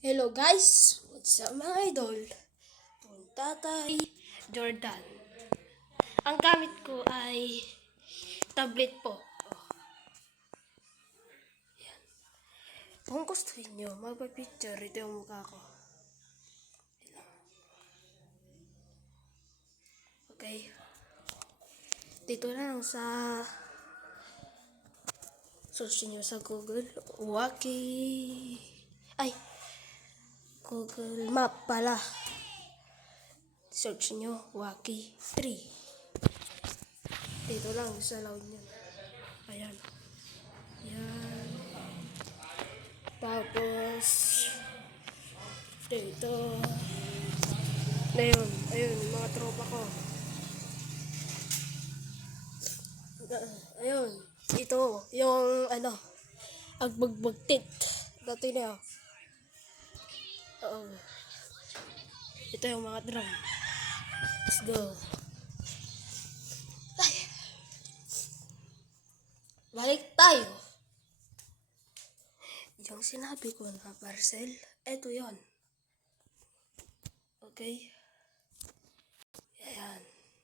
Hello guys! What's up mga idol? Itong Tatay Jordan. Ang gamit ko ay tablet po. Yan. Kung gusto nyo magpa-picture, ito yung mukha ko. Okay. Dito na lang sa search nyo sa Google. Google Map pala. Search nyo Waki 3. Dito lang sa loud nyo. Ayan. Yan. Tapos dito. Ayun, yung mga tropa ko. Ayun, ito, yung agbagbagtit. Dito na yun. Oo. Ito yung mga drum. Let's go. Ay. Balik tayo. Yung sinabi ko na parcel, eto yon. Okay? Ayan.